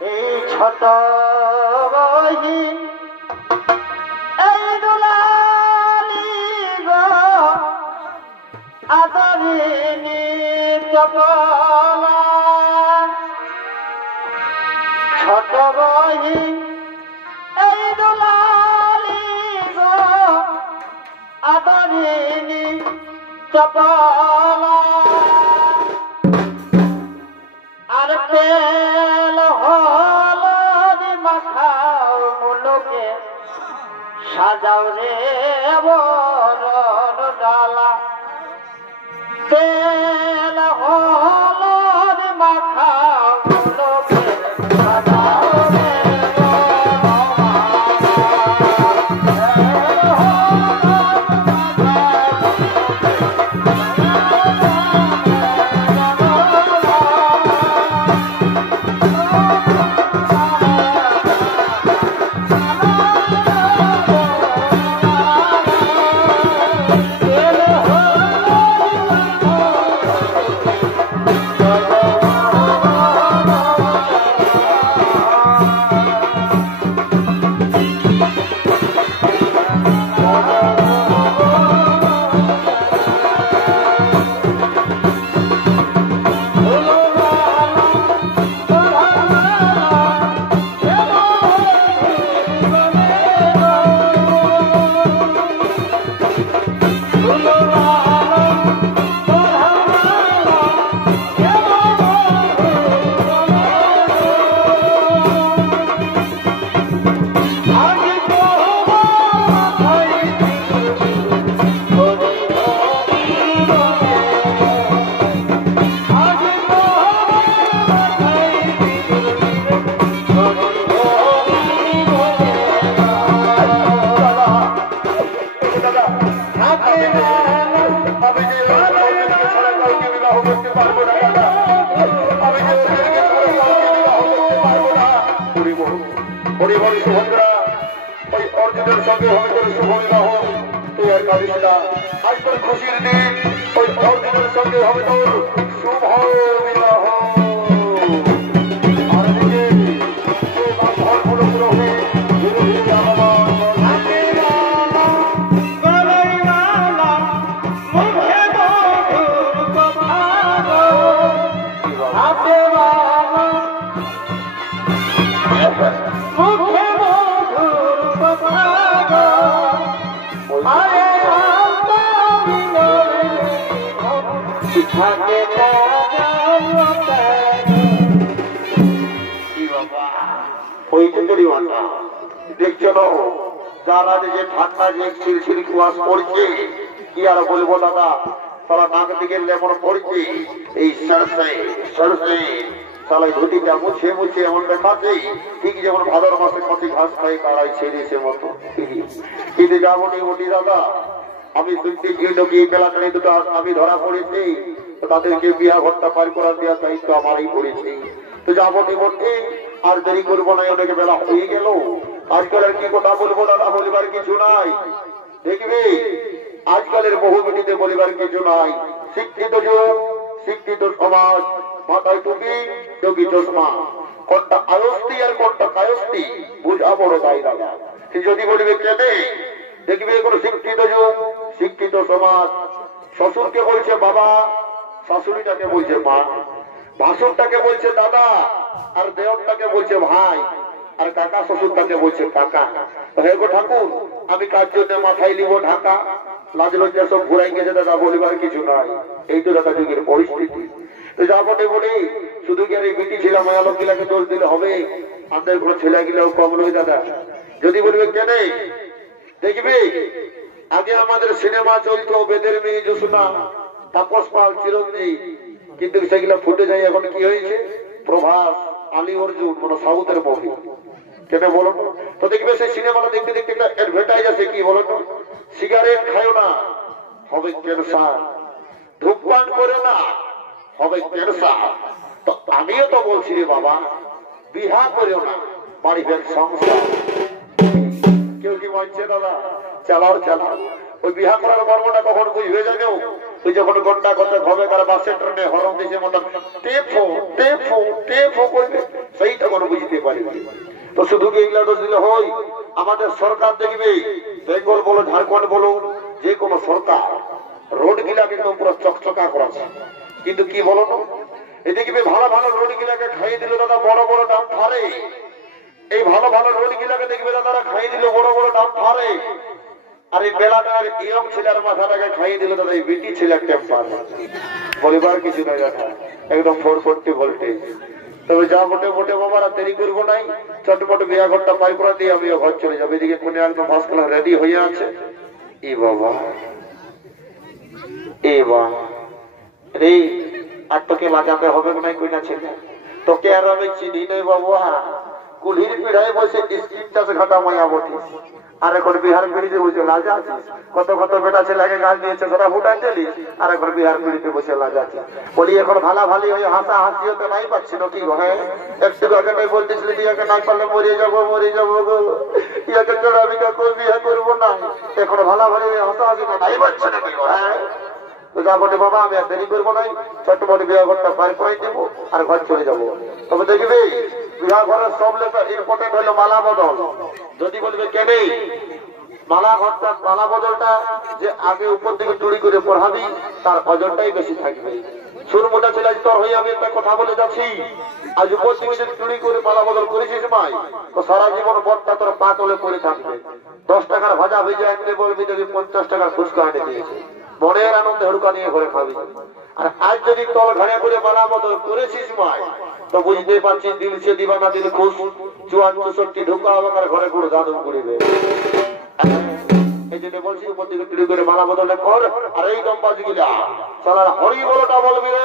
এই ছোট বহি এই দুলালি গো আদরিনি চপলা ছোট বহি এই দুলালি গো আদরিনি চপলা আর তেল হলদ মাখাও মুলুকে সাজাও রে বরণ ডালা তেল হলদ মাখাও মুলুকে সাজাও রে খুশির দিন ওই অর্জুনের সঙ্গে হবে তোর শুভ বিবাহ দেখছো যারা যে ঠান্ডা যে শিরশির কুয়াশ পড়ছে কি আর বলবো দাদা তারা নাক দিকে লেমন পড়ছে এই সরষে তাহলে ধুতিটা মুছে মুছে এমন দেখাচ্ছে ঠিক যেমন ভাদর মাসে কচি ঘাস খাই কাড়াই ছেড়ে সে মতো কিন্তু যাবো ওটি দাদা আমি শুনতে গিয়ে কি বেলাকালে দুটো আমি ধরা পড়েছি তো তাদেরকে বিয়া ঘরটা পার করার দেওয়ার দায়িত্ব আমারই পড়েছি তো যাবো নিবন্ধে আর দেরি করবো না অনেক বেলা হয়ে গেল আজকালের কি কথা বলবো দাদা বলিবার কিছু নাই দেখবি আজকালের বহু মিটিতে বলিবার কিছু নাই শিক্ষিত যুগ শিক্ষিত সমাজ মাথায় টুপি যোগী চশমা কোনটা আয়স্তি আর কোনটা কায়স্তি বুঝা বড় তাই দাদা যদি বলবে কেনে দেখবি কোনো শিক্ষিত যুগ শিক্ষিত সমাজ শ্বশুরকে বলছে বাবা শাশুড়িটাকে বলছে মা ভাসুরটাকে বলছে দাদা আর দেওরটাকে বলছে ভাই আর কাকা শ্বশুরটাকে বলছে কাকা হে গো ঠাকুর আমি কার জন্য মাথায় নিব ঢাকা লাজ লজ্জা সব ঘুরাই গেছে দাদা বলিবার কিছু নাই এই তো দাদা যুগের পরিস্থিতি তো যাবটে বলি শুধু কি আর এই বিটি ছিলাম মায়ালক গিলাকে দোষ দিলে হবে আমাদের কোনো ছেলে গিলাও কম নয় দাদা যদি বলবে কেনে দেখবি আগে আমাদের সিনেমা চলতো বেদের মেয়ে জোসনা তাপস পাল চিরঞ্জিত কিন্তু সেগুলা ফুটে যায় এখন কি হয়েছে প্রভাস আলী অর্জুন মানে সাউথের মুভি কেন বলো তো দেখবে সেই সিনেমাটা দেখতে দেখতে একটা অ্যাডভার্টাইজ আছে কি বলো তো সিগারেট খাও না হবে ক্যান্সার ধূমপান করে না হবে ক্যান্সার তো আমিও তো বলছি রে বাবা বিহা করেও না বাড়িবেন সংসার কেউ কি মানছে দাদা চালাও চালাও ওই বিহা করার মর্মটা কখন বুঝবে জানো ওই যখন ঘন্টা ঘন্টা ঘবে কার বাসে ট্রেনে হরন দিছে মতন টেফো টেফো টেফো করবে সেই তখন বুঝতে পারিবে। তো শুধু কি এগুলা দোষ দিলে হয়? আমাদের সরকার দেখবে, বেঙ্গল বলো ঝাড়খণ্ড বলো, যে কোনো সরকার রোড গিলাকে একদম পুরো চকচকা করাছে, কিন্তু কি বলো না, এই দেখবে ভালো ভালো রোড গিলাকে খাইয়ে দিল দাদা বড় বড় দাম ধারে। এই ভালো ভালো রোড গিলাকে দেখবে দাদারা খাইয়ে দিল বড় বড় দাম ধারে। আর এই বেলাটার ইয়ং ছেলের মাথাটাকে খাইয়ে দিল দাদা এই বিটি ছেলের টেম্পার। বলিবার কিছু নাই দাদা, একদম 440 ভোল্টেজ। তবে যা মোটে মোটে বাবারা দেরি করবো নাই, চটপট বিয়া ঘরটা পাই করা দিয়ে আমি ঘর চলে যাবো। এদিকে কোনে একদম ফার্স্ট ক্লাস রেডি হয়ে আছে। এ বাবা এ বাবা রে, আর তোকে লাগাতে হবে নাই কইনা ছেলে, তোকে আর আমি চিনি নেই বাবা। কুলির পিড়ায় বসে স্ক্রিপ্টাস ঘাটা মায়া বটিস, আর এখন বিহার পিড়িতে বসে লাজা আছিস। কত কত বেটা ছেলেকে গাল দিয়েছে তোরা ফুটাই চলিস, আর এখন বিহার পিড়িতে বসে লাজা আছিস। বলি এখন ভালা ভালি হয়ে হাসা হাসি হতে নাই পাচ্ছিল কি ভাই? একটু আগে নাই বলতেছিলি ইয়াকে নাই পারলে মরে যাবো গো, ইয়াকে ছাড়া আমি কাউকে বিয়ে করবো না। এখন ভালা ভালি হয়ে হাসা হাসি নাই পাচ্ছে নাকি ভাই? তো যা বলে বাবা আমি আর দেরি করবো নাই, চট্টমটি বিয়া ঘরটা পার করাই দেবো আর ঘর চলে যাবো। তবে দেখবি বিয়া ঘরের সব লেখা ইম্পর্টেন্ট হলো মালা বদল। যদি বলবে কেন মালা ঘরটা, মালা বদলটা যে আগে উপর দিকে চুরি করে পড়াবি তার ওজনটাই বেশি থাকবে। সুর মোটা ছেলে তোর হয়ে আমি একটা কথা বলে যাচ্ছি, আজ উপর দিকে যদি চুরি করে মালা বদল করেছিস ভাই, তো সারা জীবন বটটা তোর পা তলে পড়ে থাকবে। 10 টাকার ভাজা ভেজা এনে বলবি যদি 50 টাকার ফুচকা এনে দিয়েছে, মনের আনন্দে হুড়কা নিয়ে ঘরে খাবি। আর আজ যদি তল ঘাড়ে করে মালা বদল করেছিস ভাই, তো বুঝতে পারছিস দিল সে দিবানা দিল খুশ, 54-64 ঢুকা হবে আর ঘরে করে দাদুম করিবে। এই জন্য বলছি উপর দিকে চুরি করে মালা বদলটা কর। আর এই দম্বাজি গিলা চলার হরি বলটা বলবি রে।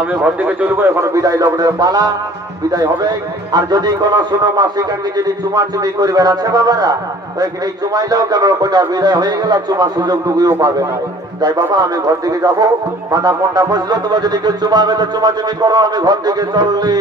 আমি ঘর থেকে চলবো, এখন বিদায় লগ্নের পালা, বিদায় হবে। আর যদি কোনো শুনো মাসিক আগে যদি চুমা চুমি করবেন আছে বাবারা, তো এখানে চুমাইলেও কেন কোনটা বিদায় হয়ে গেল, চুমা সুযোগ টুকুও পাবে না। যাই বাবা আমি ঘর থেকে যাবো, মাথা ফোনটা বসলো, তোমার যদি কেউ চুমাবে তো চুমা চুমি করো, আমি ঘর থেকে চললি।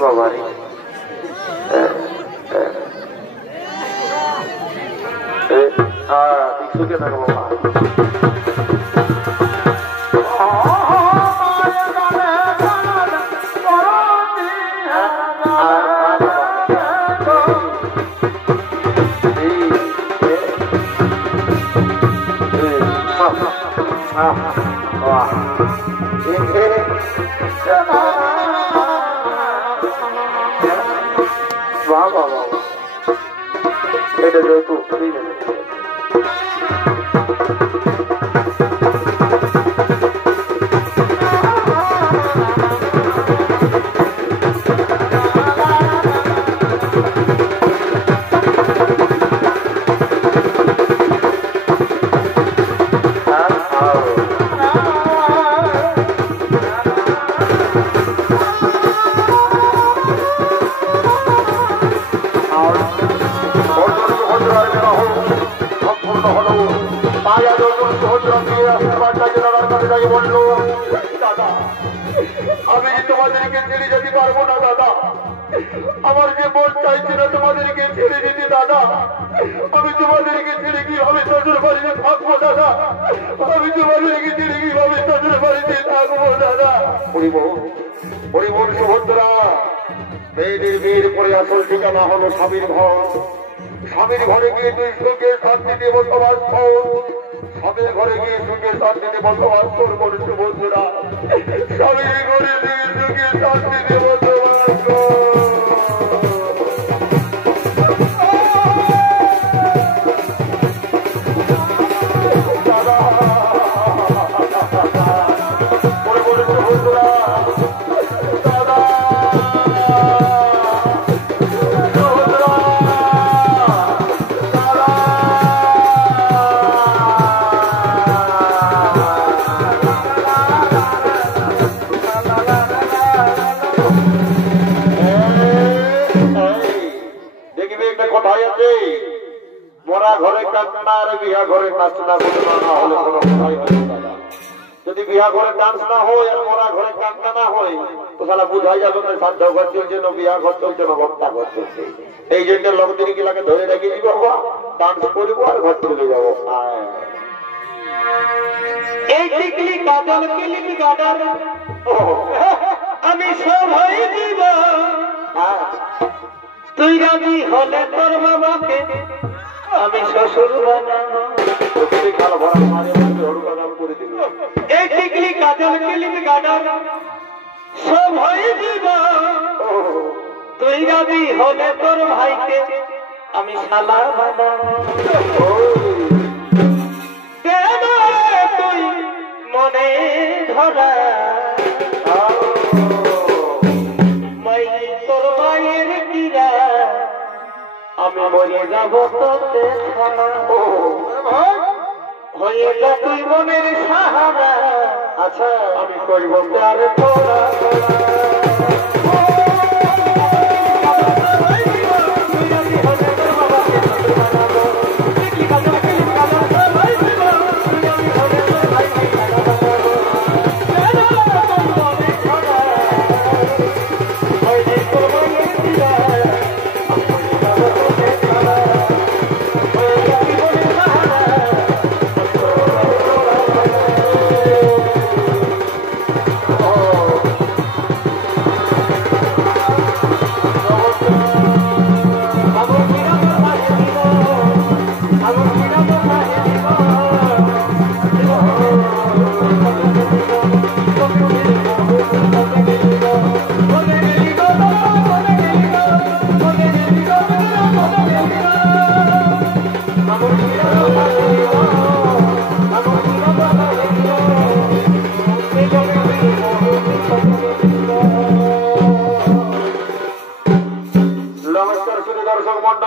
বাবারে সুখে থাকো বাবা। এটা যেহেতু আমি তোমাদেরকে ছেড়ে যেতে পারবো না দাদা, আমার যে মন চাইছিল তোমাদেরকে ছেড়ে দিতে দাদা, আমি তোমাদেরকে ছেড়ে কিভাবে শ্বশুর বাড়িতে থাকবো দাদা, আমি তোমাদেরকে ছেড়ে কিভাবে শ্বশুর বাড়িতে থাকবো দাদা। হরিবোল হরিবোল সুভদ্রা মেয়েদের বিয়ের পরে আসল ঠিকানা হলো স্বামীর ঘর। স্বামীর ঘরে গিয়ে তুই সুখে শান্তিতে বসবাস কর। স্বামীর ঘরে গিয়ে সুখে শান্তিতে বসবাস কর বলছে বন্ধুরা। স্বামীর ঘরে গিয়ে সুখে শান্তিতে বসবাস কর। মরা ঘরে কান্না আর বিয়া ঘরে নাচ না বলে না হলে কোনো কথাই হয় না দাদা। যদি বিয়া ঘরে ডান্স না হয় আর মরা ঘরে কান্না না হয় তো সালা বুঝাই যাবে না সাধ্য ঘর চলছে না বিয়া ঘর চলছে না বক্তা ঘর চলছে। এই জন্য লোক তিনি গিলাকে ধরে রেখে দিব ডান্স করবো আর ঘর চলে যাবো। এই টিকলি কাজল কিলিপি গাডার আমি সবাই দিব। তুই রাজি হলে তোর বাবাকে আমি শ্বশুর বানাবো। এই টিকলি কাজল কিলিপি গাডার সবাই দিব। তুই রাজি হলে তোর ভাইকে আমি শালা বানাবো। কেন তুই মনে ধরা মাই তোর মায়ের কিরা আমি মরে যাব তোতে ছাড়া। হয়ে যা তুই মনের সাহারা। আচ্ছা আমি করব তার তোরা